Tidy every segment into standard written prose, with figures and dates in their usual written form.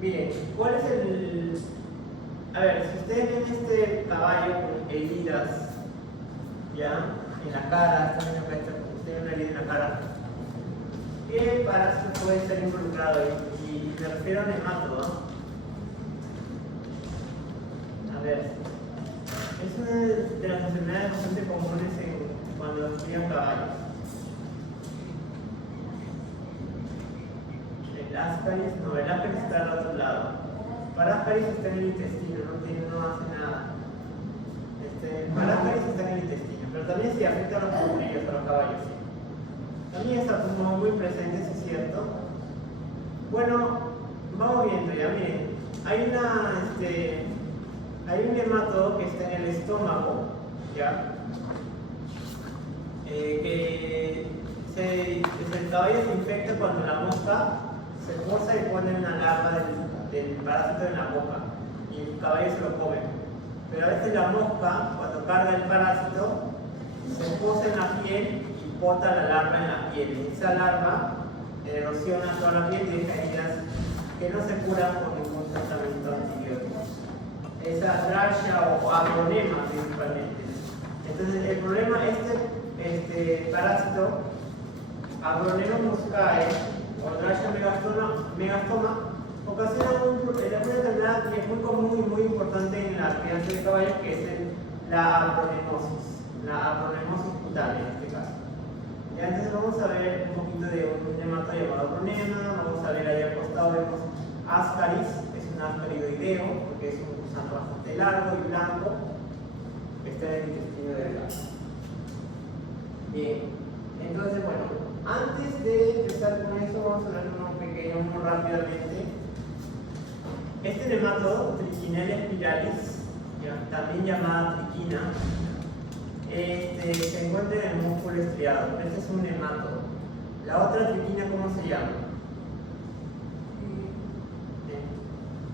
Miren, ¿cuál es el...? A ver, si ustedes ven este caballo con heridas, ¿ya? En la cara, también acá tiene una herida en la cara. ¿Qué parásito puede estar involucrado? Y me refiero a nematodo, ¿no? A ver, es una de las enfermedades bastante comunes cuando crían caballos. El Ascaris, no, el Ascaris está al otro lado. Para Ascaris está en el intestino, no hace nada. Para Ascaris está en el intestino, pero también sí afecta a los potrillos, a los caballos. Sí. También está muy presente, eso es cierto. Bueno, vamos viendo ya, miren. Hay un nematodo que está en el estómago, ¿ya? El caballo se infecta cuando la mosca se posa y pone una larva del parásito en la boca y el caballo se lo come. Pero a veces la mosca, cuando carga el parásito, se posa en la piel y bota la larva en la piel. Y esa larva erosiona toda la piel y deja heridas que no se curan con ningún tratamiento antibiótico. Esa racha o agronema principalmente. Entonces el problema, este parásito, Agronema muscae o racha megastoma, ocasiona una enfermedad que es muy común y muy importante en la crianza de caballos, que es la apronemosis cutánea en este caso. Ya, entonces vamos a ver un poquito de un nematodo llamado agronema. Vamos a ver ahí al costado, vemos Ascaris, es un ascaridoideo, porque es un gusano bastante largo y blanco, que está en el intestino delgado. Bien, entonces bueno, antes de empezar con eso, vamos a hablar muy rápidamente. Este nematodo, Trichinella spiralis, también llamada triquina, se encuentra en el músculo estriado. Este es un nematodo. La otra triquina, ¿cómo se llama?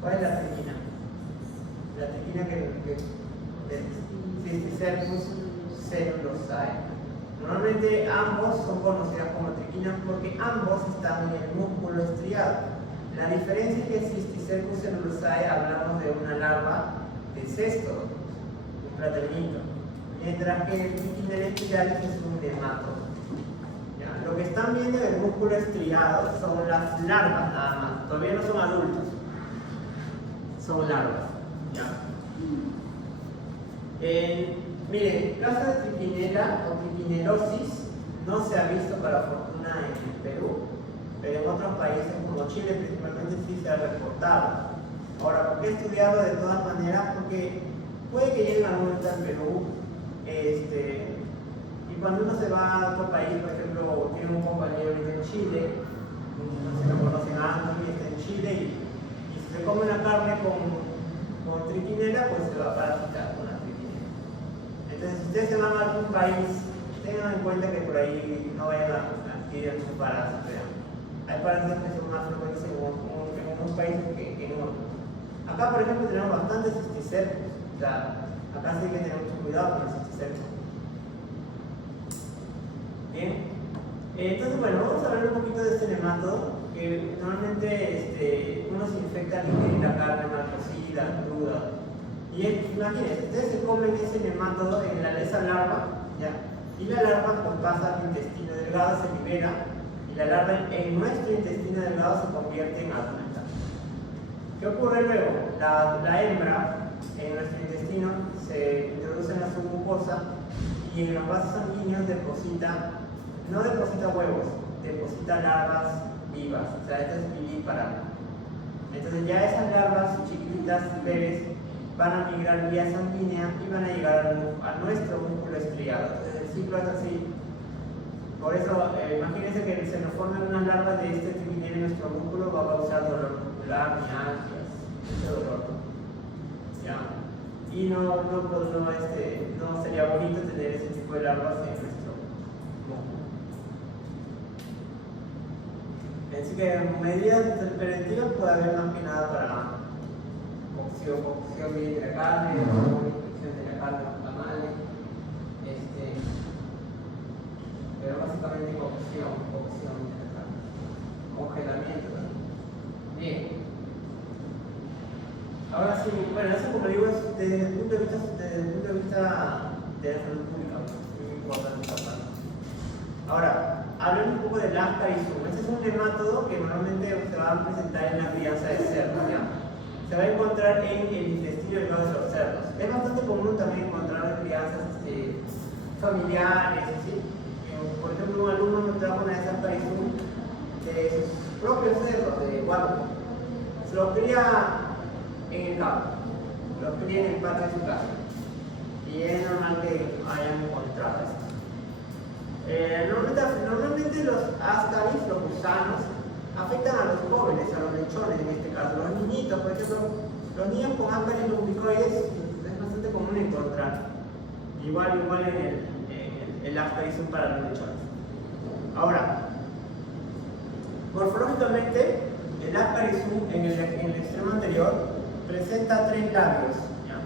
¿Cuál es la triquina? La triquina que Cysticercus cellulosae. Normalmente ambos son conocidas como triquinas porque ambos están en el músculo estriado. La diferencia es que Cysticercus cellulosae hablamos de una larva de cesto, un fraternito, mientras que el Trichinella spiralis es un nematodo. Lo que están viendo en el músculo estriado son las larvas nada más, todavía no son adultos, son larvas. Miren, caso de trichinela o trichinelosis no se ha visto para fortuna en Perú, pero en otros países como Chile principalmente sí se ha reportado. Ahora, ¿por qué he estudiado de todas maneras? Porque puede que llegue algún momento al Perú, y cuando uno se va a otro país, por ejemplo, tiene un compañero que está en Chile, no sé si lo conocen a Anthony, está en Chile, y si se come una carne con trichinela, pues se va a parasitar con la trichinela. Entonces, si ustedes se van a algún país, tengan en cuenta que por ahí no vayan a adquirir un parásito. Hay parásitos que son más frecuentes en un país que en otro. Acá, por ejemplo, tenemos bastantes cisticercos. O sea, acá sí hay que tener mucho cuidado con los cisticercos. Bien. Entonces, bueno, vamos a hablar un poquito de este nematodo, que normalmente uno se infecta al ingerir la carne mal cocida, cruda. Y imagínense, ustedes se comen ese nematodo en esa larva, ¿ya? Y la larva pues, pasa al intestino delgado, se libera, y la larva en nuestro intestino delgado se convierte en adulta. ¿Qué ocurre luego? La hembra en nuestro intestino se introduce en la submucosa y en los vasos sanguíneos no deposita huevos, deposita larvas vivas, o sea, esto es vivípara. Entonces ya esas larvas chiquititas, bebés, van a migrar vía sanguínea y van a llegar a nuestro músculo estriado. Entonces el ciclo es así. Por eso, imagínense que se nos formen unas larvas de este trichinella en nuestro músculo, va a causar dolor muscular, mialgias, mucho dolor. ¿Ya? Y no sería bonito tener ese tipo de larvas en nuestro músculo. Así que medidas preventivas puede haber más que nada para cocción bien de la carne, cocción de la carne, los tamales, pero básicamente cocción de la carne, congelamiento también. Bien, sí, bueno, eso como digo es desde el punto de vista de la salud pública, es muy importante esta parte. Ahora, hablemos un poco del ascarisum. Este es un nemátodo que normalmente se va a presentar en la crianza de cerdos, ¿ya? Se va a encontrar en el intestino delgado de los cerdos. Es bastante común también encontrarlo en crianzas familiares, ¿sí? Por ejemplo, un alumno me trajo una de esas ascarisum de sus propios cerdos, de guardo. Se los cría en el campo, los cría en el patio de su casa. Y es normal que hayan encontrado eso. Normalmente los ascaris, los gusanos, afectan a los jóvenes, a los lechones en este caso, los niñitos, por ejemplo, los niños con ascaris lumbricoides es bastante común encontrar. Igual en el ascarisum para los lechones. Ahora, morfológicamente, el ascarisum en el extremo anterior presenta 3 labios. ¿Ya?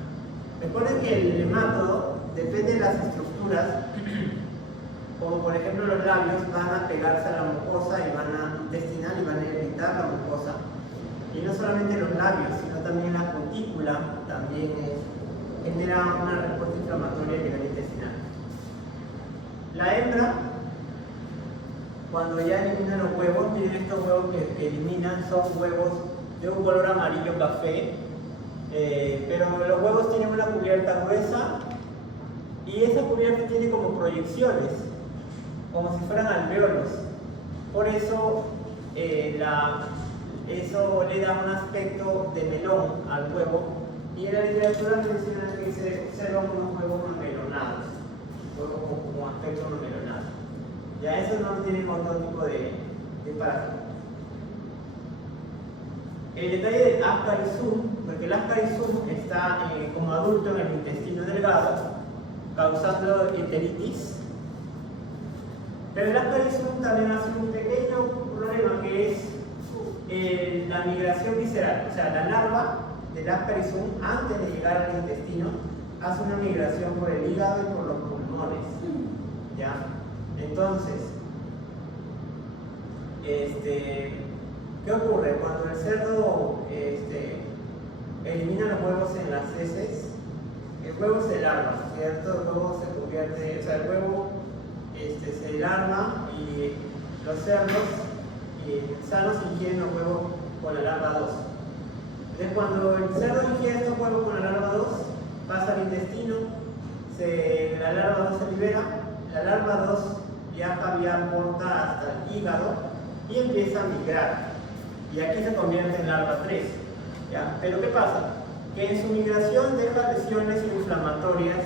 Recuerden que el nemátodo depende de las estructuras, como por ejemplo los labios van a pegarse a la mucosa intestinal y van a irritar la mucosa. Y no solamente los labios, sino también la cutícula también genera una respuesta inflamatoria a nivel intestinal. La hembra, cuando ya elimina los huevos, tienen estos huevos que eliminan, son huevos de un color amarillo café, pero los huevos tienen una cubierta gruesa y esa cubierta tiene como proyecciones, como si fueran alvéolos. Por eso, eso le da un aspecto de melón al huevo, y en la literatura menciona que se observan unos huevos amelonados, huevos con aspecto amelonado. Ya esos no tienen otro tipo de parásito. El detalle del ascarisum, porque el ascarisum está como adulto en el intestino delgado, causando enteritis. Pero el ascarisum también hace un pequeño problema, que es la migración visceral. O sea, la larva del ascarisum, antes de llegar al intestino, hace una migración por el hígado y por los pulmones. ¿Ya? Entonces, ¿qué ocurre? Cuando el cerdo elimina los huevos en las heces, el huevo se larva, ¿cierto? El huevo se convierte, o sea, el huevo se larva y los cerdos sanos ingieren los huevos con la larva 2. Entonces, cuando el cerdo ingiere estos huevos con la larva 2, pasa al intestino, la larva 2 se libera, la larva 2 viaja vía porta hasta el hígado y empieza a migrar. Y aquí se convierte en larva 3. ¿Ya? Pero ¿qué pasa? Que en su migración deja lesiones inflamatorias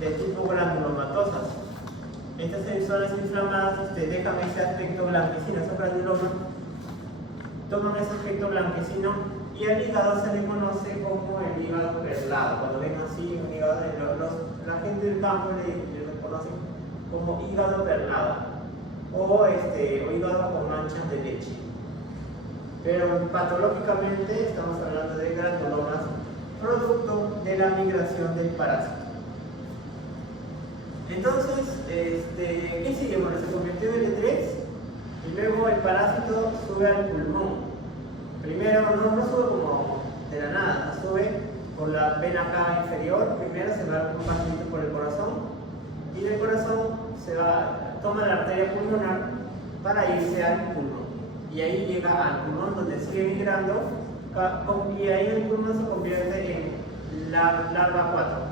de tipo granulomatosas. Estas zonas inflamadas dejan ese aspecto blanquecino, esos granulomas toman ese aspecto blanquecino, y al hígado se le conoce como el hígado perlado. Cuando ven así un hígado, la gente del campo le conoce como hígado perlado o hígado con manchas de leche. Pero patológicamente estamos hablando de granulomas producto de la migración del parásito. Entonces, ¿qué sigue? Bueno, se convirtió en L3 y luego el parásito sube al pulmón. Primero no sube como de la nada, sube por la vena cava inferior. Primero se va un pasito por el corazón, y del corazón toma la arteria pulmonar para irse al pulmón. Y ahí llega al pulmón, donde sigue migrando, y ahí el pulmón se convierte en la larva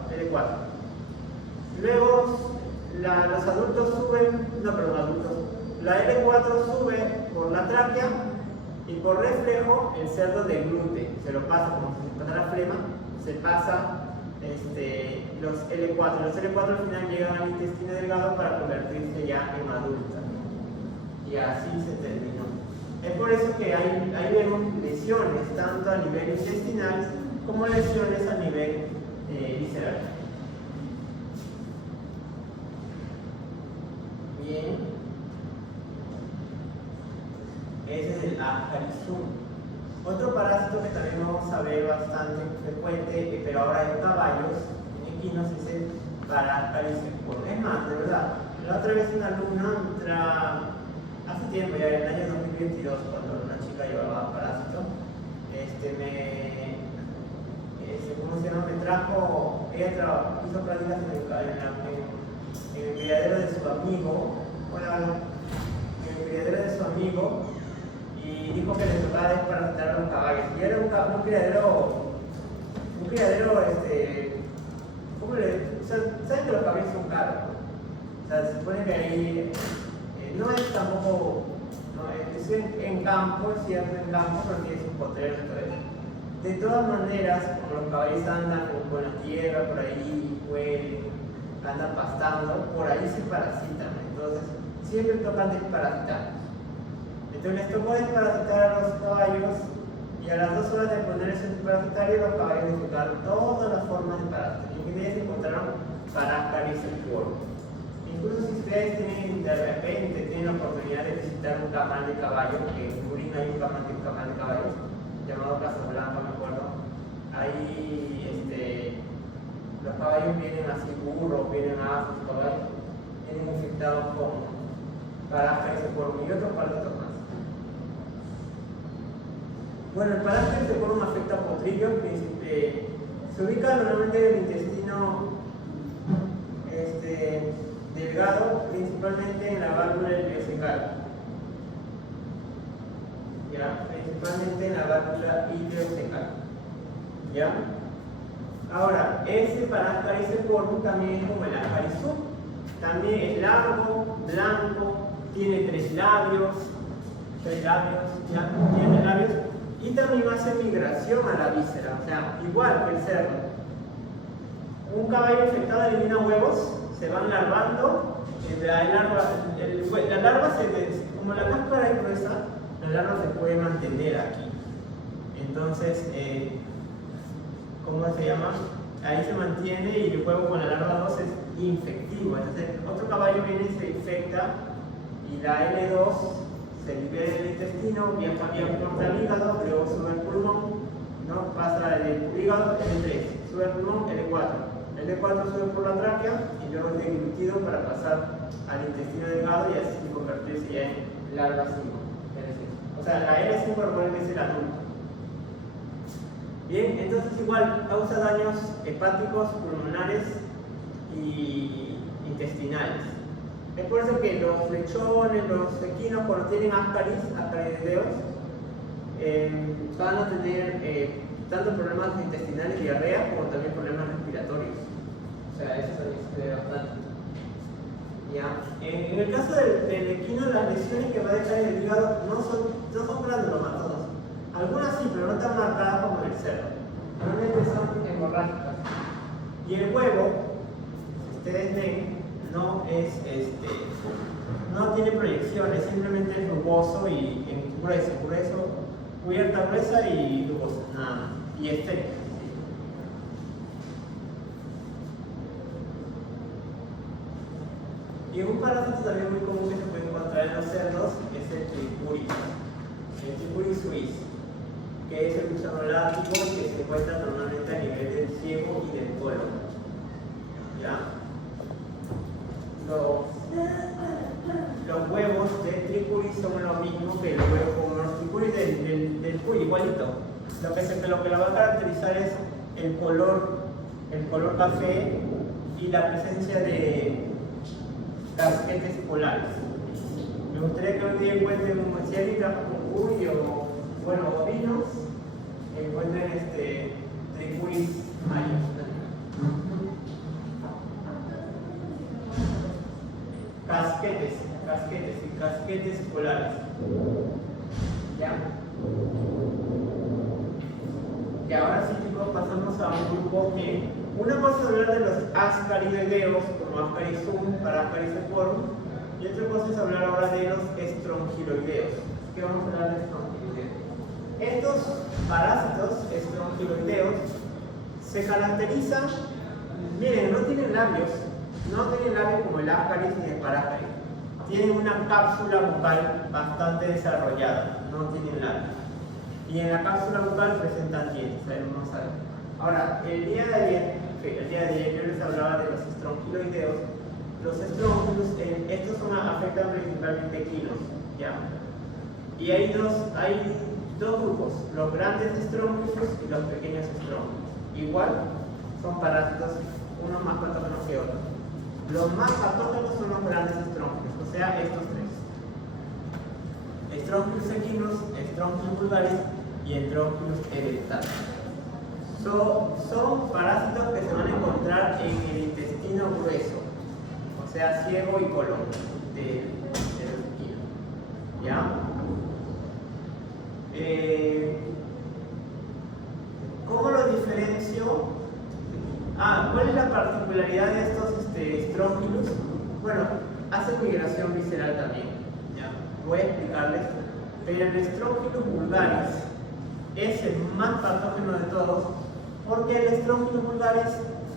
4, L4. Luego los adultos suben, la L4 sube por la tráquea, y por reflejo el cerdo deglute, se lo pasa como si se pasara flema, se pasa los L4. Los L4 al final llegan al intestino delgado para convertirse ya en adulta. Y así se terminó. Es por eso que ahí vemos lesiones, tanto a nivel intestinal como lesiones a nivel visceral. Bien. Ese es el ascarisum. Otro parásito que también vamos a ver bastante frecuente, pero ahora en caballos, en equinos, es el parascarisum. Es más, de verdad, la otra vez una alumna hace tiempo, ya en el año 2022, cuando una chica llevaba parásito, hizo prácticas en el criadero de su amigo, en el criadero de su amigo, y dijo que le tocaba desparasitar a los caballos. Y era un criadero, ¿cómo le? O sea, saben que los caballos son caros, ¿no? O sea, se supone que ahí no es tampoco, no, es en campo, es cierto, en campo, pero tiene sus potreros y todo eso. De todas maneras, como los caballos andan con la tierra, por ahí huelen, andan pastando, por ahí se parasitan. Entonces, siempre tocan desparasitar. Entonces les tocó desparasitar a los caballos y a las 2 horas de ponerse el desparasitario, los caballos defecaron todas las formas de parasitar. Y en ellas encontraron paráscaris en polvo. Incluso si ustedes de repente tienen la oportunidad de visitar un camal de caballos, que en Turín hay un camal de caballos llamado Casablanca, me acuerdo. Ahí los caballos vienen así, burros, vienen asnos, caballos, vienen infectados con paráscaris de polvo y otros parásitos más. Bueno, el paráscaris de polvo afecta a potrillos, se ubica normalmente en el intestino delgado, principalmente en la válvula ileocecal. ¿Ya? Principalmente en la válvula ileocecal. ¿Ya? Ahora, ese paráscaris de polvo también es como el ascaris sub. También es largo, blanco, tiene 3 labios, ¿ya? Tiene 3 labios, y también hace migración a la víscera, o sea, igual que el cerdo. Un caballo infectado elimina huevos, se van larvando, la larva como la cáscara es gruesa, la larva se puede mantener aquí. Entonces, ¿cómo se llama? Ahí se mantiene y el huevo con la larva 2 es infectivo. Entonces, otro caballo viene y se infecta y la L2 se libera del intestino, viaja por el hígado, luego sube el pulmón, ¿no? Pasa del hígado L3, sube el pulmón L4. El L4 sube por la tráquea y luego es deglutido para pasar al intestino delgado y así convertirse ya en larva 5. O sea, la L5 recuerden que es el adulto. Bien, entonces igual causa daños hepáticos, pulmonares y intestinales. Es por eso que los lechones, los equinos, cuando tienen ascarideos, van a tener tanto problemas intestinales, diarrea, como también problemas respiratorios. O sea, eso se ve bastante. ¿Ya? En el caso del equino, las lesiones que va a dejar en el hígado no son granulomatomas. Algunas sí, pero no tan marcadas como en el cerdo. Normalmente son hemorrágicas. Y el huevo, si ustedes ven, no tiene proyecciones, simplemente es rugoso y grueso, cubierta gruesa y rugosa, nada más. Y estéril. Y un parásito también muy común que se puede encontrar en los cerdos es el Trichuris suis, que es el gusano láctico que se encuentra normalmente a nivel del ciego y del cuero. ¿Ya? Los huevos de Trichuris son lo mismo que el huevo como los Trichuris del cuy, igualito. Lo que lo va a caracterizar es el color café y la presencia de casquetes polares. Me gustaría que hoy día encuentren cielitas con cuy o, bueno, bovinos, encuentren Trichuris mayos. Casquetes polares. ¿Ya? Y ahora sí, chicos, pasamos a un grupo que una cosa es hablar de los ascaridoideos, como Ascarisum, para Ascarisoforum, y otra cosa es hablar ahora de los estrongiloideos. ¿Qué vamos a hablar de estrongiloideos? Estos parásitos estrongiloideos se caracterizan, miren, no tienen labios como el Ascaris ni el Paráscaris. Tienen una cápsula bucal bastante desarrollada, no tienen labios. Y en la cápsula bucal presentan dientes, vamos a ver. Ahora, el día de ayer yo les hablaba de los estrongiloideos. Los estróngilos, estos afectan principalmente equinos, ¿ya? Y hay dos grupos, los grandes estróngilos y los pequeños estróngilos. Igual, son parásitos unos más patógenos que otros. Los más patógenos son los grandes estróngilos, o sea, estos tres. Strongylos equinus, Strongylos vulgaris y Strongylos edentatus. Son parásitos que se van a encontrar en el intestino grueso, o sea, ciego y colon de los equinos. ¿Ya? ¿Cómo lo diferencio? ¿Cuál es la particularidad de estos Strongylos? Bueno, hacen migración visceral también. ¿Ya? Voy a explicarles. Pero el Strongylos vulgaris es el más patógeno de todos, porque el Strongylos vulgaris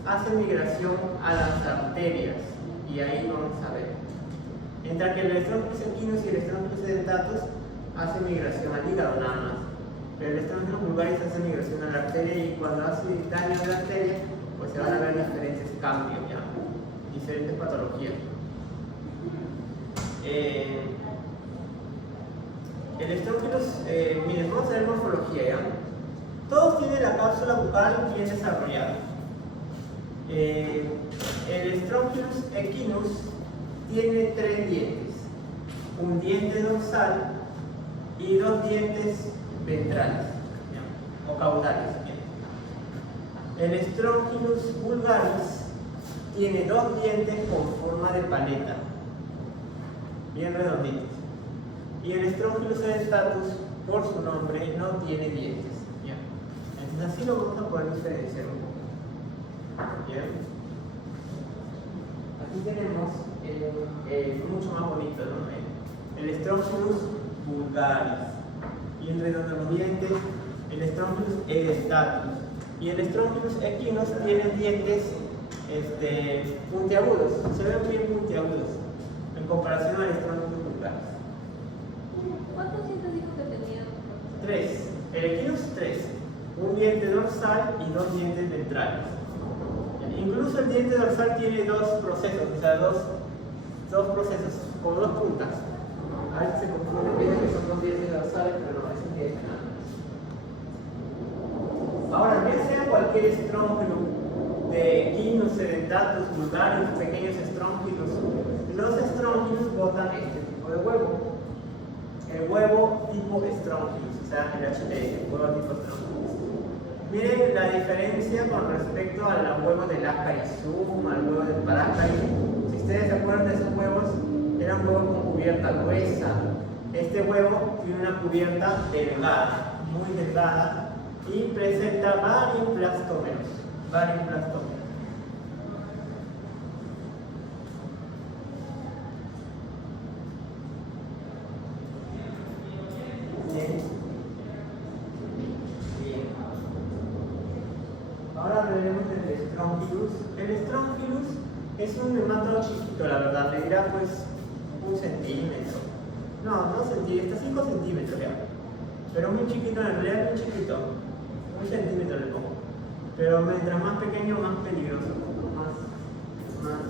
hace migración a las arterias, y ahí vamos a ver. Mientras que el Strongylos equinus y el Strongylos edentatus hacen migración al hígado nada más. Pero el Strongylos vulgaris hace migración a la arteria, y cuando hace daño a la arteria, pues se van a ver diferentes cambios, ¿ya? Diferentes patologías. El Strongylos, miren, vamos a ver morfología, ¿ya? Todos tienen la cápsula bucal bien desarrollada. El Strongylos equinus tiene 3 dientes, un diente dorsal y 2 dientes ventrales, ¿ya? O caudales. El Strongylos vulgaris tiene 2 dientes con forma de paleta, bien redonditos. Y el Strongylos edentatus, por su nombre, no tiene dientes. ¿Ya? Entonces así lo vamos a poder diferenciar un poco. ¿Bien? Aquí tenemos mucho más bonito, ¿no? El Strongylos vulgaris. Y entre los dientes, el Strongylos edentatus. Y el Strongylos equinus tiene dientes puntiagudos, se ven bien puntiagudos en comparación al Strongylos vulgaris. ¿Cuántos dientes dijo que tenía? 3. El equinus 3. Un diente dorsal y 2 dientes ventrales. Incluso el diente dorsal tiene 2 procesos, o sea, dos procesos, con 2 puntas. A veces se confunde, piensan que son 2 dientes dorsales, pero no, es un diente nada. Ahora, bien sea cualquier estróngilo de equinus, edentatus, vulgaris, pequeños estróngilos, los estróngilos botan este tipo de huevo. El huevo tipo estróngilos, o sea, el HT, huevo tipo estróngilos. Miren la diferencia con respecto al huevo de Lacarizum, al huevo de Paracari. Si ustedes se acuerdan de esos huevos, eran huevos con cubierta gruesa. Este huevo tiene una cubierta delgada, muy delgada, y presenta varios blastómeros. Bien. Ahora hablaremos del Strongylos. El Strongylos es un nemátodo chiquito, la verdad, medirá pues 1 centímetro. No centímetros, hasta 5 centímetros ya. Pero muy chiquito, en realidad muy chiquito. 1 centímetro le pongo. Pero mientras más pequeño, más peligroso, más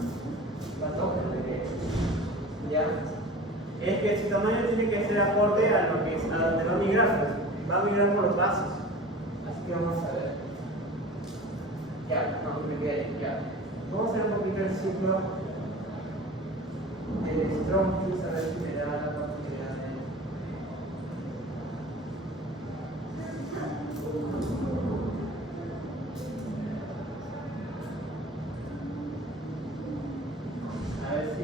patógeno que ¿ya? Es que su tamaño tiene que ser acorde a donde va a migrar, pues. Va a migrar por los vasos. Así que vamos a ver. Ya, no me queda ya. Vamos a hacer un poquito el ciclo del Strongylos, a ver si me da la oportunidad de. A ver si.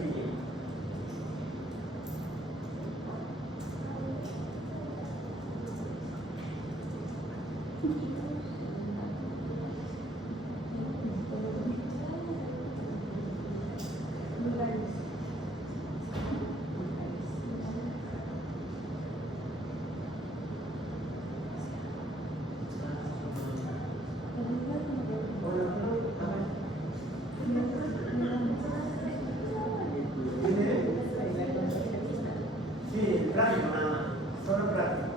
Sí, práctico nada más, solo práctico.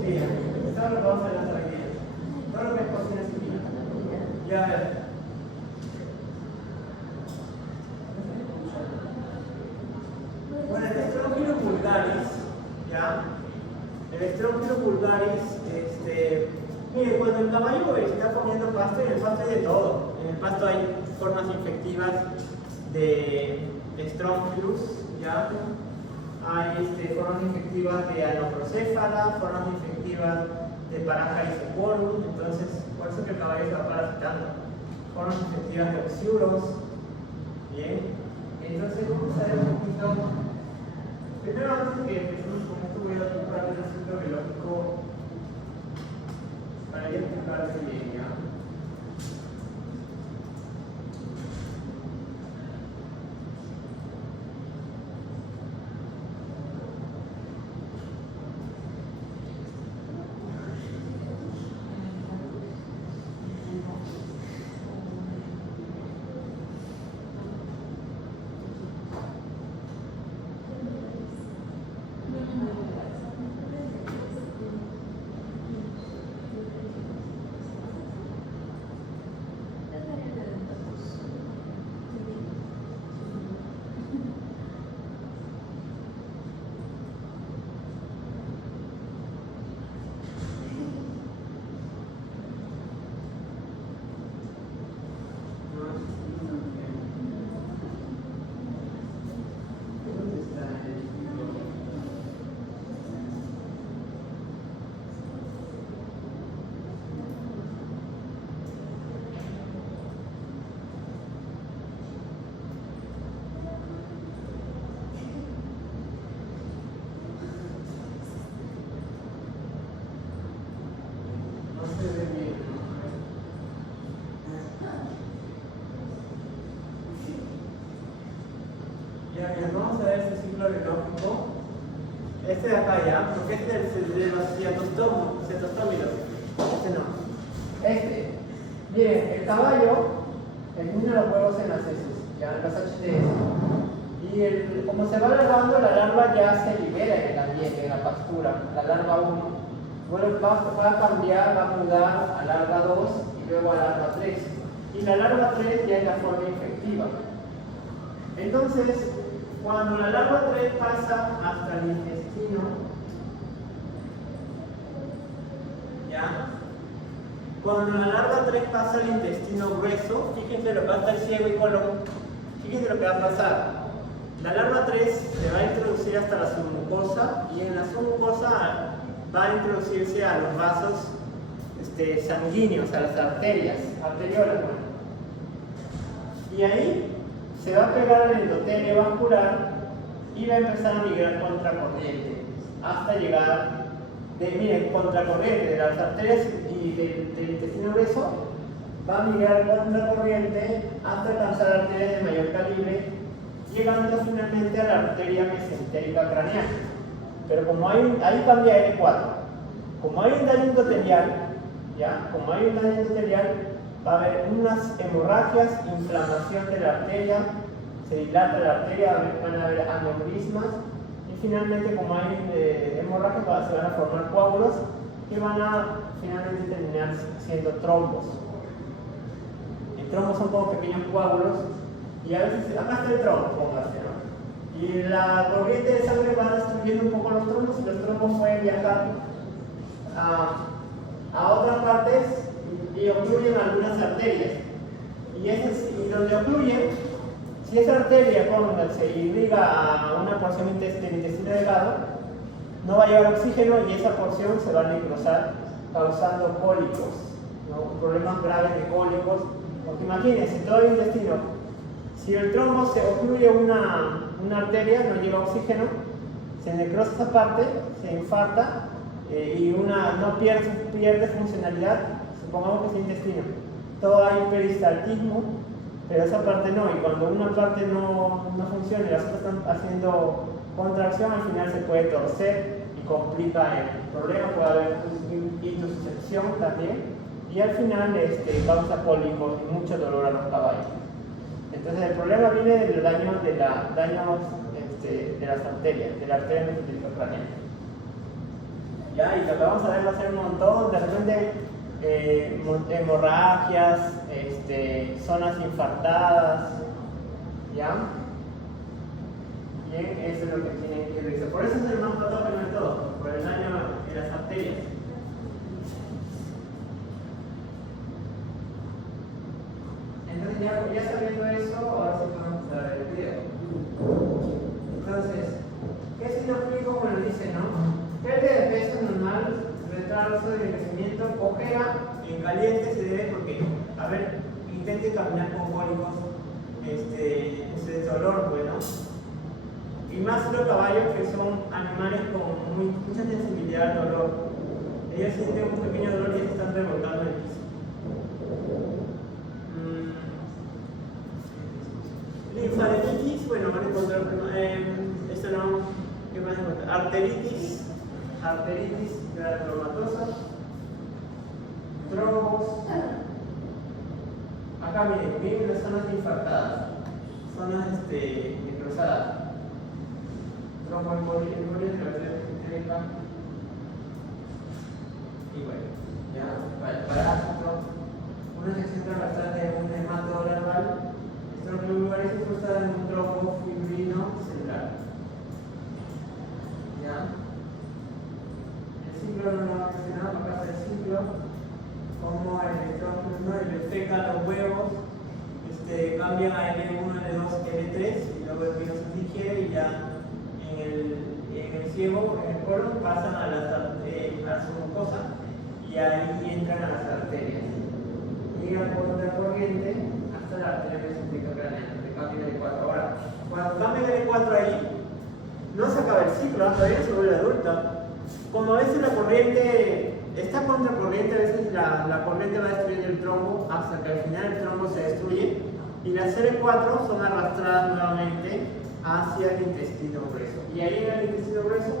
Sí, todo lo que vamos a ver hasta aquí. Todo lo que es cocina civil. Ya ver. Bueno, el Strongylos vulgaris, ¿ya? El Strongylos vulgaris Mire, cuando el caballo está comiendo pasto, en el pasto hay de todo. En el pasto hay formas infectivas de Strongylosis, ¿ya? Hay formas infectivas de Anoprocéfala, formas infectivas de Paracarisoporum, entonces por eso que el caballo se va parasitando. Formas infectivas de Oxiuros, bien. Entonces vamos a ver un poquito. Primero, antes que empecemos con esto, voy a tocar el ciclo biológico para identificarse bien, ¿ya? Vamos a ver este ciclo biológico. Este de acá ya, porque este es el de los cetostómidos. Este no. Miren, el caballo elimina los huevos en las heces, ya, en las HTS. Y como se va alargando, la larva ya se libera en el ambiente, en la pastura. La larva 1. Bueno, va a cambiar, va a mudar a larva 2 y luego a larva 3. Y la larva 3 ya es la forma infectiva. Entonces, cuando la larva 3 pasa hasta el intestino, ¿ya? Cuando la larva 3 pasa al intestino grueso, fíjense lo que va a estar ciego y colón, fíjense lo que va a pasar. La larva 3 se va a introducir hasta la submucosa y en la submucosa va a introducirse a los vasos sanguíneos, a las arteriolas. Bueno. Y ahí se va a pegar al endotelio vascular y va a empezar a migrar contracorriente hasta llegar, miren, contracorriente de las arterias y del intestino grueso, va a migrar contracorriente hasta alcanzar arterias de mayor calibre, llegando finalmente a la arteria mesentérica craneal. Pero como ahí cambia L4, como hay un daño endotelial, ¿ya? Como hay un daño endotelial, va a haber unas hemorragias, inflamación de la arteria, se dilata la arteria, van a haber aneurismas y finalmente, como hay hemorragias, se van a formar coágulos que van a finalmente terminar siendo trombos. El trombos son como pequeños coágulos y a veces, acá está el trombo, póngase, ¿no? Y la corriente de sangre va destruyendo un poco los trombos y los trombos pueden viajar a otras partes y ocluyen algunas arterias. Y donde ocluyen, si esa arteria se irriga a una porción del intestino delgado, no va a llevar oxígeno y esa porción se va a necrosar, causando cólicos, ¿no? Problemas graves de cólicos. Porque imagínense, todo el intestino, si el trombo se ocluye una arteria, no lleva oxígeno, se necrosa esa parte, se infarta y no pierde funcionalidad, supongamos que es el intestino. Todo hay peristaltismo, pero esa parte no, y cuando una parte no funciona y las otras están haciendo contracción, al final se puede torcer y complica el problema, puede haber intususcepción también, y al final causa cólicos y mucho dolor a los caballos. Entonces el problema viene del daño de las arterias, de la arteria mesentérica craneal. Ya, y lo que vamos a ver va a ser un montón, de repente hemorragias, zonas infartadas, ¿ya? Bien, eso es lo que tienen que revisar. Por eso es el más patógeno de todo, por el daño de las arterias. dice, ¿no? Pérdida de peso normal, retraso de crecimiento, cojera en caliente se debe porque, a ver, intente caminar con cólicos, ese dolor, bueno. Y más los caballos que son animales con mucha sensibilidad al dolor. Ellos sienten un pequeño dolor y se están revolcando en el piso. Linfadenitis, bueno, van a encontrar, esto no, ¿qué van a encontrar? Arteritis granulomatosa, trombos. Acá miren las zonas infartadas, zonas necrosadas, tromboembolias de la arteria periférica. Y bueno, ya, parásito, una sección transversal de un hemato larval. Estos lugares se incrustan en un trombo fibrino celular. ¿Ya? El ciclo no lo hemos mencionado, acá está el ciclo, como el defeca los huevos, cambian a L1, L2, L3, y luego el vino se digiere y ya en el ciego, en el colon, pasan a su mucosa y ahí entran a las arterias. Llegan por otra corriente hasta la arteria mesentérica craneal, de cambio de L4. Ahora, cuando cambia de L4 ahí, no se acaba el ciclo, todavía se vuelve adulta. Como a veces la corriente está contracorriente, a veces la corriente va destruyendo el trombo hasta que al final el trombo se destruye y las L4 son arrastradas nuevamente hacia el intestino grueso. Y ahí en el intestino grueso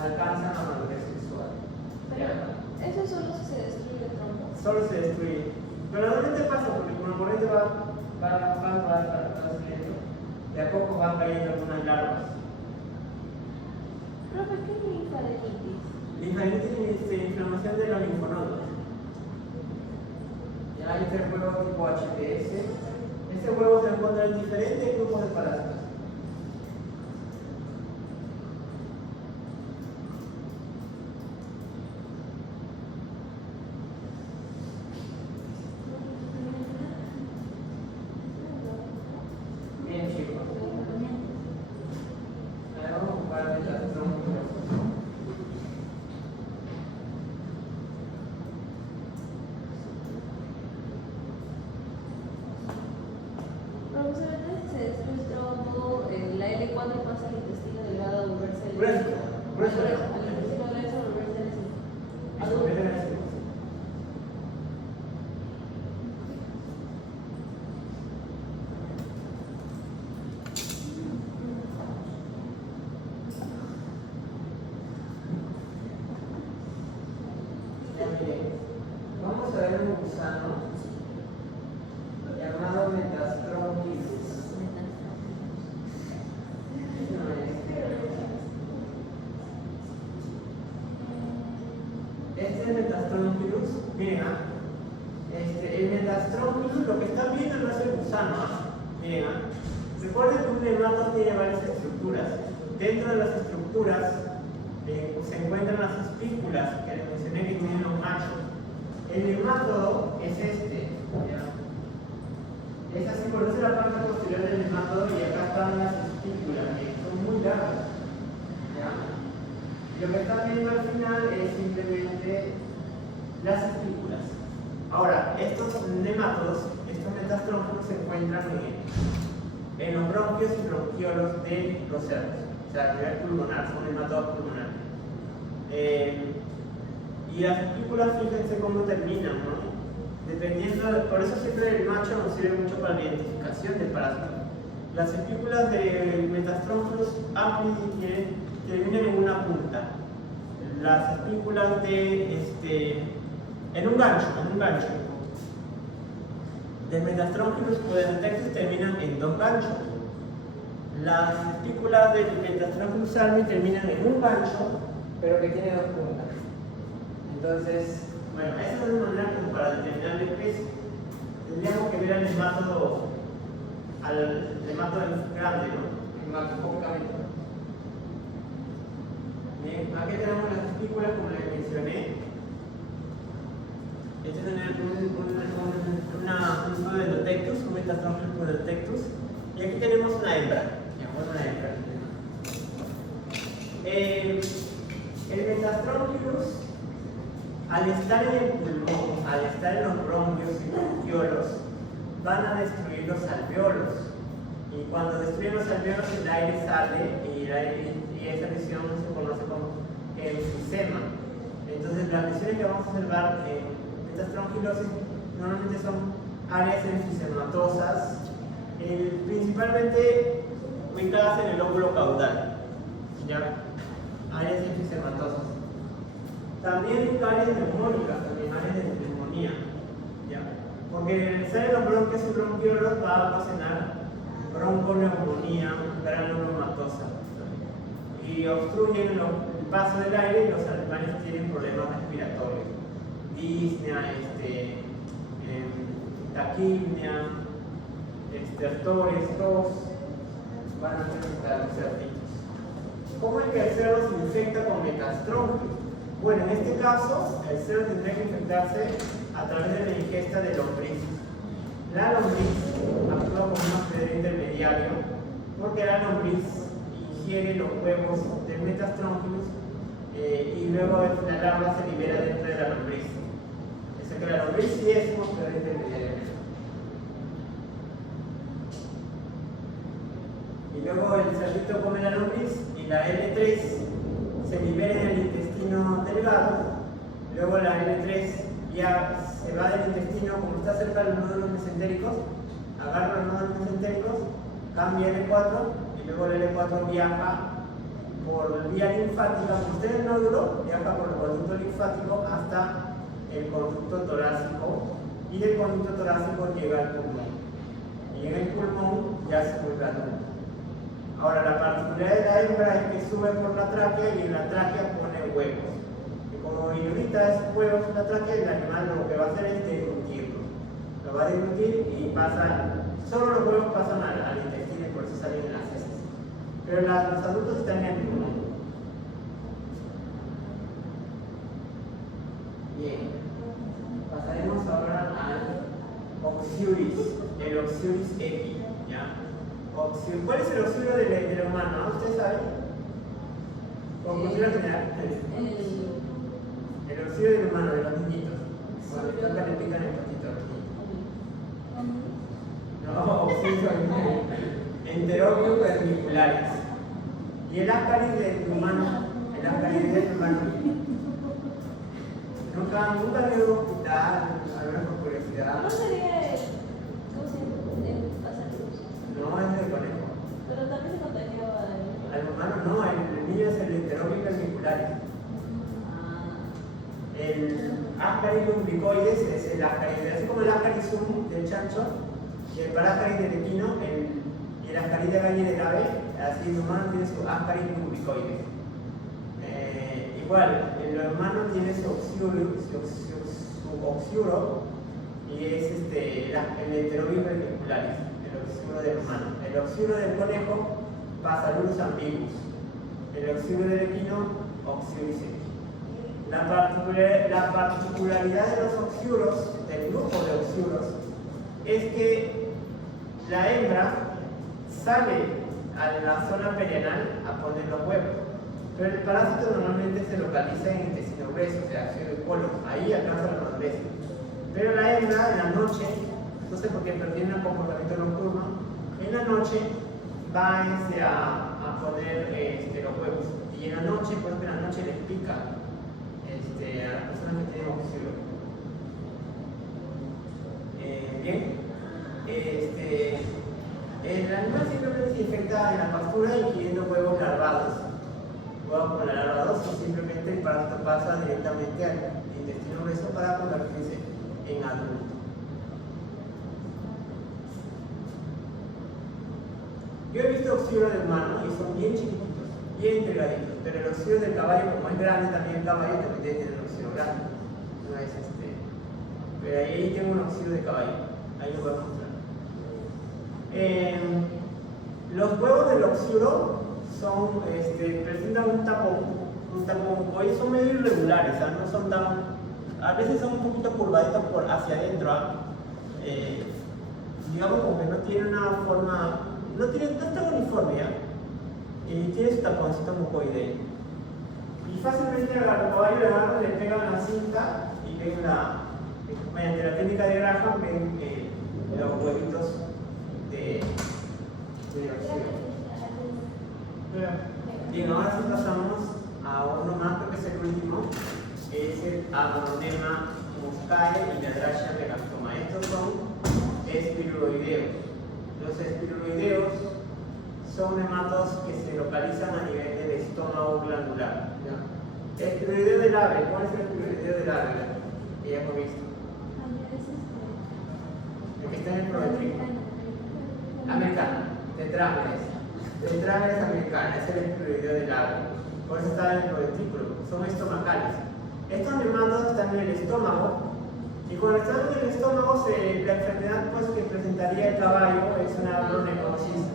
alcanzan la madurez sexual. ¿Eso solo se destruye el trombo? Solo se destruye. Pero normalmente pasa porque como la corriente va subiendo, de a poco van cayendo algunas larvas. Profe, ¿qué es linfadenitis? Linfadenitis es inflamación de los linfonodos. Ya hay este huevo tipo HTS. Este huevo se encuentra en diferentes grupos de parásitos. Bien, chicos. Ahora vamos a ocupar metastrón. Profesor, entonces se destruye el trombo, la L4 pasa al intestino delgado a volverse al Grueso. al intestino grueso a volverse al adulto. Vamos a ver un gusano llamado Metastronchilus. Este es Metastronchilus. Miren, el Metastronchilus, lo que están viendo no es el gusano. Miren, recuerden que un nemato tiene varias estructuras. Dentro de las estructuras se encuentran las espículas que les mencioné que tienen los machos. El nemátodo es ¿ya? Es así, por eso es la parte posterior del nemátodo y acá están las espículas, que son muy largas. ¿Ya? Y lo que están viendo al final es simplemente las espículas. Ahora, estos nemátodos, estos metastróficos se encuentran en los bronquios y bronquiolos de los cerdos. O sea, a nivel pulmonar, son nematodos pulmonares. Y las espículas, fíjense cómo terminan, ¿no? Dependiendo, por eso siempre el macho nos sirve mucho para la identificación del parásito. Las espículas de Metastronchilus amplii terminan en una punta. Las espículas en un gancho. De Metastronchilus pudentectus terminan en dos ganchos. Las espículas del Metastronchilus albi terminan en un gancho, pero que tiene dos puntas. Entonces, bueno, esa es una manera como para determinar la especie. Tendríamos que ver al nemátodo grande, ¿no? El macroscópicamente. Bien, aquí tenemos las espículas como les mencioné. Este es un pudentectus, un Metastronchilus pudentectus. Y aquí tenemos una hembra. El Metastrongylus, al estar en el pulmón, al estar en los bronquios y bronquiolos, van a destruir los alveolos. Y cuando destruyen los alveolos, el aire sale y esa lesión se conoce como enfisema. Entonces, las lesiones que vamos a observar en metastronglosis normalmente son áreas enfisematosas, principalmente ubicadas en el lóbulo caudal, ¿ya? Áreas enfisematosas. También hay áreas neumónicas, también áreas de neumonía, ¿ya? Porque el sale de los bronquios y bronquiolos va a ocasionar bronconeumonía granulomatosa y obstruyen el paso del aire y los animales tienen problemas respiratorios, disnea, taquipnea, estertores, tos, van a necesitar los cerditos. ¿Cómo es que el cerdo se infecta con Metastrongylus? Bueno, en este caso, el cerdo tendría que infectarse a través de la ingesta de lombriz. La lombriz actúa como un hospedero intermediario porque la lombriz ingiere los huevos del Metastrongylus y luego la larva se libera dentro de la lombriz. O sea que la lombriz sí es un hospedero intermediario. Y luego el cerdito come la lombriz y la L3 se libera en el intestino delgado. Luego la L3 ya se va del intestino, como está cerca de los nódulos mesentéricos, agarra los nódulos mesentéricos, cambia L4 y luego el L4 viaja por vía linfática, como está en el nódulo, viaja por el conducto linfático hasta el conducto torácico y del conducto torácico llega al pulmón. Y en el pulmón ya se vuelve adulto. Ahora, la particularidad de la hembra es que sube por la tráquea y en la tráquea pone huevos. Y como irrita esos huevos en la tráquea, el animal lo que va a hacer es deglutirlos. Lo va a deglutir y solo los huevos pasan al intestino y por eso salen en las heces. Pero los adultos están en el pulmón. Bien. Pasaremos ahora al Oxyuris, el Oxyuris equi, ¿ya? ¿Cuál es el oxígeno del humano? ¿Usted sabe? Con cultura general. El oxígeno del humano, de los niñitos. Cuando le tocan, le pican el patito. No, oxígeno enterobium vermicularis. Y el ascaris del humano. El ascaris del humano. Nunca han ido a un hospital, a ver por curiosidad. ¿No sería el pasatiempo? No, es de conejo. Pero también se contagiaba al humano no, el niño es el enterobium vermicularis. El ascaris lumbricoides es el ascaris, así como el ascaris del chancho y el parascaris del equino y el ascaris de galla y del ave, así el humano tiene su ascaris lumbricoides. Igual, el humano tiene su oxiuro y es el enterobium vermicularis, el oxiuro del humano. El oxiuro del conejo pasa al urus ambiguus. El oxiuro del equino, oxiuris equi. La particularidad de los oxiuros, del grupo de oxiuros, es que la hembra sale a la zona perianal a poner los huevos. Pero el parásito normalmente se localiza en el intestino grueso, o sea, en el colon, ahí alcanza la madurez. Pero la hembra en la noche, no sé por qué, pero tiene un comportamiento nocturno, en la noche va a poner los huevos. Y en la noche, por ejemplo, en la noche les pica a las personas que tienen oxígeno. Bien, el animal simplemente se infecta en la pastura ingiriendo huevos larvados. Huevos con la larva 2 y simplemente el parásito pasa directamente al intestino grueso para convertirse en adulto. Yo he visto oxígeno de humano y son bien chiquititos, bien delgaditos, pero el oxígeno del caballo, como es grande, también el caballo también debe tener un oxígeno grande. No es pero ahí tengo un oxígeno de caballo, ahí lo voy a mostrar. Los huevos del oxígeno presentan un tapón, hoy son medio irregulares, no son a veces son un poquito curvaditos hacia adentro, digamos como que no tiene una forma, no está uniforme, y tiene su taponcito mucoideo. Y fácilmente al caballo le agarran, le pegan la cinta y ven mediante la técnica de Graham, ven los huevitos de oxígeno. Bien, ahora sí pasamos a uno más, creo que es el último, es el Agronema muscae y Nadrasha melastoma. Estos son espiroideos. Los espiroideos son nematos que se localizan a nivel del estómago glandular. ¿Ya? El espiroideo del ave, ¿cuál es el espiroideo del ave? Que ya hemos visto. El que está en el proventrículo. Americano, tetrámeres. Tetrámeres americana, es el espiroideo del ave. Por eso está en el proventrículo, son estomacales. Estos nematos están en el estómago. Y cuando están en el estómago, la enfermedad pues, que presentaría el caballo es una agronecrosis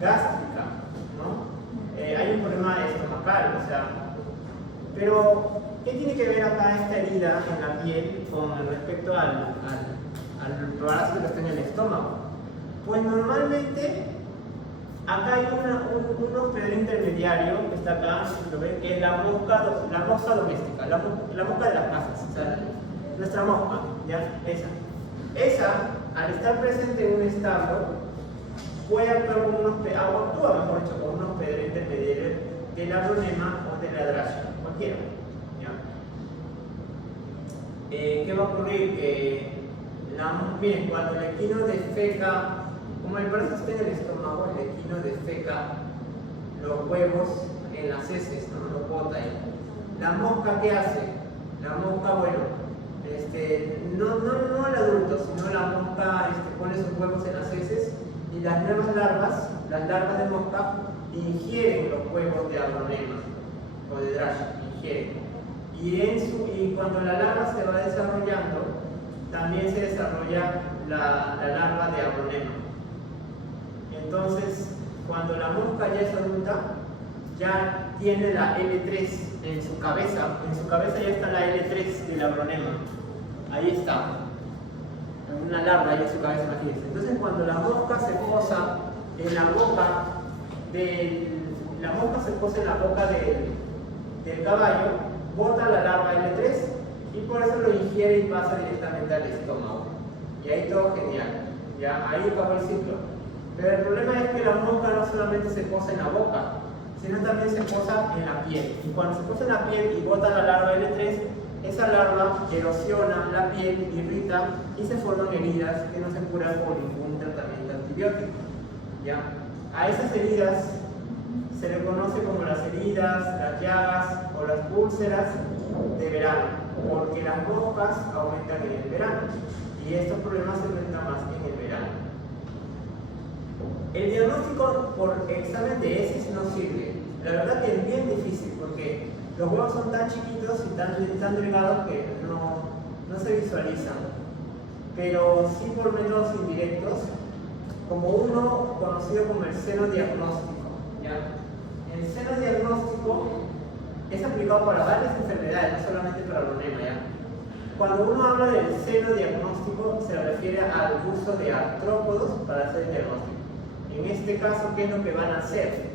gástrica, ¿no? Hay un problema estomacal, o sea. Pero, ¿qué tiene que ver acá esta herida en la piel con respecto al parásito que está en el estómago? Pues normalmente, acá hay un hospedero intermediario que está acá, ¿lo ven? Que es la mosca doméstica, la mosca de las casas, o sea, nuestra mosca, ¿ya? Esa, al estar presente en un establo, puede actuar como actúa, mejor dicho, como un hospedero intermediario del agronema o de la Nadrasha, cualquiera, ¿ya? ¿Qué va a ocurrir? Miren, cuando el equino defeca, como el parásito está en el estómago, el equino defeca los huevos en las heces, no los bota ahí. ¿La mosca qué hace? La mosca, bueno, no el adulto, sino la mosca pone sus huevos en las heces y las nuevas larvas, las larvas de mosca, ingieren los huevos de agronema o de drasha, ingieren. Y cuando la larva se va desarrollando, también se desarrolla la larva de agronema. Entonces, cuando la mosca ya es adulta, ya tiene la L3 en su cabeza ya está la L3 del agronema. Ahí está, una larva ahí en su cabeza, imagínense. Entonces, cuando la mosca se posa en la boca del caballo, bota la larva L3 y por eso lo ingiere y pasa directamente al estómago. Y ahí todo genial, ya ahí acabó el ciclo. Pero el problema es que la mosca no solamente se posa en la boca, sino también se posa en la piel. Y cuando se posa en la piel y bota la larva L3, esa larva erosiona la piel, irrita y se forman heridas que no se curan por ningún tratamiento antibiótico. ¿Ya? A esas heridas se le conoce como las heridas, las llagas o las úlceras de verano, porque las moscas aumentan en el verano y estos problemas se presentan más en el verano. El diagnóstico por examen de heces no sirve. La verdad que es bien difícil porque los huevos son tan chiquitos y tan delgados que no se visualizan. Pero sí por métodos indirectos, como uno conocido como el seno diagnóstico. ¿Ya? El seno diagnóstico es aplicado para varias enfermedades, no solamente para el agronema, ¿ya? Cuando uno habla del seno diagnóstico, se refiere al uso de artrópodos para hacer el diagnóstico. En este caso, ¿qué es lo que van a hacer?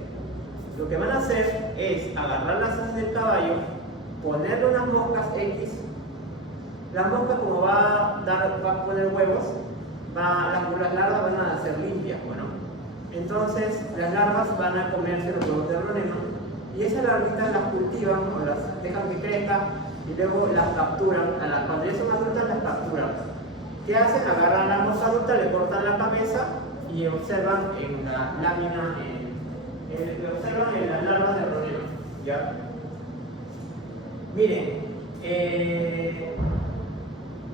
Lo que van a hacer es agarrar las heces del caballo, ponerle unas moscas X. La mosca, como va a poner huevos, las larvas van a ser limpias, bueno. Entonces, las larvas van a comerse los huevos de agronema y esas larvitas las cultivan o las dejan que crezcan y luego las capturan. Cuando ya son adultas, las capturan. ¿Qué hacen? Agarran a la mosca adulta, le cortan la cabeza y observan en la lámina, observan en las larvas de agronema. ¿Ya? Miren,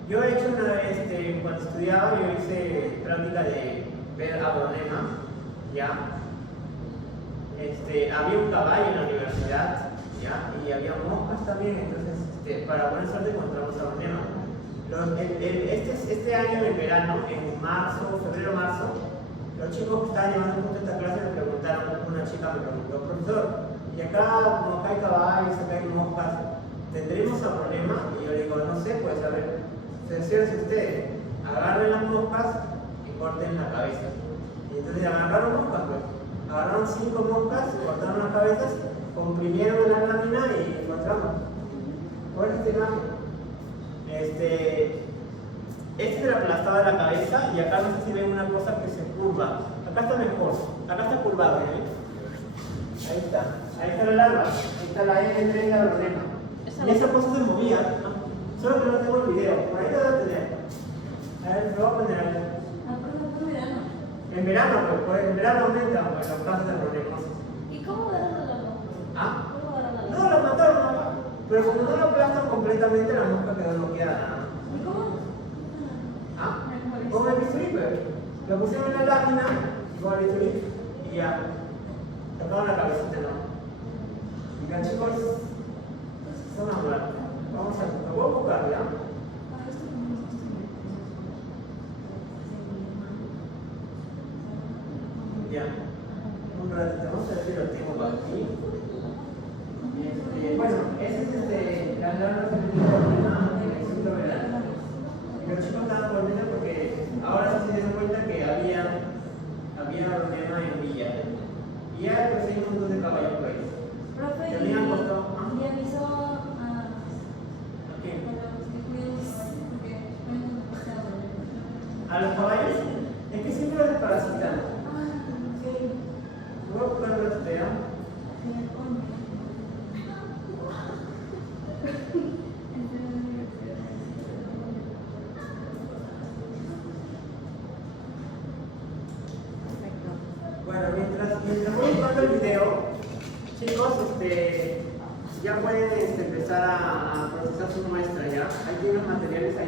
yo he hecho una vez, cuando estudiaba, yo hice práctica de ver agronema, ¿ya? Había un caballo en la universidad, ¿ya? Y había moscas también, entonces, para buena suerte encontramos agronema. Este año en verano, en febrero-marzo, los chicos que estaban llevando un punto de esta clase me preguntaron, una chica me preguntó, profesor, y acá, como acá hay caballos, acá hay moscas, ¿tendremos agronema? Y yo le digo, no sé, pues a ver, sencillos ustedes, agarren las moscas y corten la cabeza. Y entonces agarraron moscas, pues. Agarraron 5 moscas, cortaron las cabezas, comprimieron la lámina y encontraron este se le aplastaba la cabeza y acá no sé si ven una cosa que se curva. Acá está mejor, acá está curvado, ¿eh? Ahí está la larva, ahí está la L3 de la Ronema. Y esa cosa se movía, ¿no? Solo que no tengo el video, por ahí lo voy a tener. A ver, lo voy a poner ahí. En verano, pues en verano aumentan pues, los casos de problemas. ¿Y cómo agarran la mosca? ¿Ah? ¿Cómo agarran la No, mosca? lo mataron acá. Pero como no lo aplastan completamente, la mosca quedó bloqueada. ¿Y cómo? ¿Ah? Como el bisturí, pues. Lo pusieron en la lámina, con el bisturí, y ya. Tocaron la cabecita, ¿no? Y ya, chicos, son a muerte. Vamos a buscar. Voy a buscar, ¿ya? Ya. Un ratito, vamos a ver si lo tengo por aquí. Bueno, ese es la larva del problema en el ciclo verano. Y los chicos estaban volviendo porque ahora sí se dieron cuenta que había problema en Villa. Y ya pues hay un montón de caballos por ahí. Profe, Te habían costado. y avisó a ¿A qué? los que cuiden porque ven demasiado. ¿A los caballos? Es que siempre los desparasitan. Sí. Voy a buscar la tutea. Bueno, mientras voy buscando el video, chicos, ya pueden empezar a procesar su muestra, ¿ya? Hay unos materiales ahí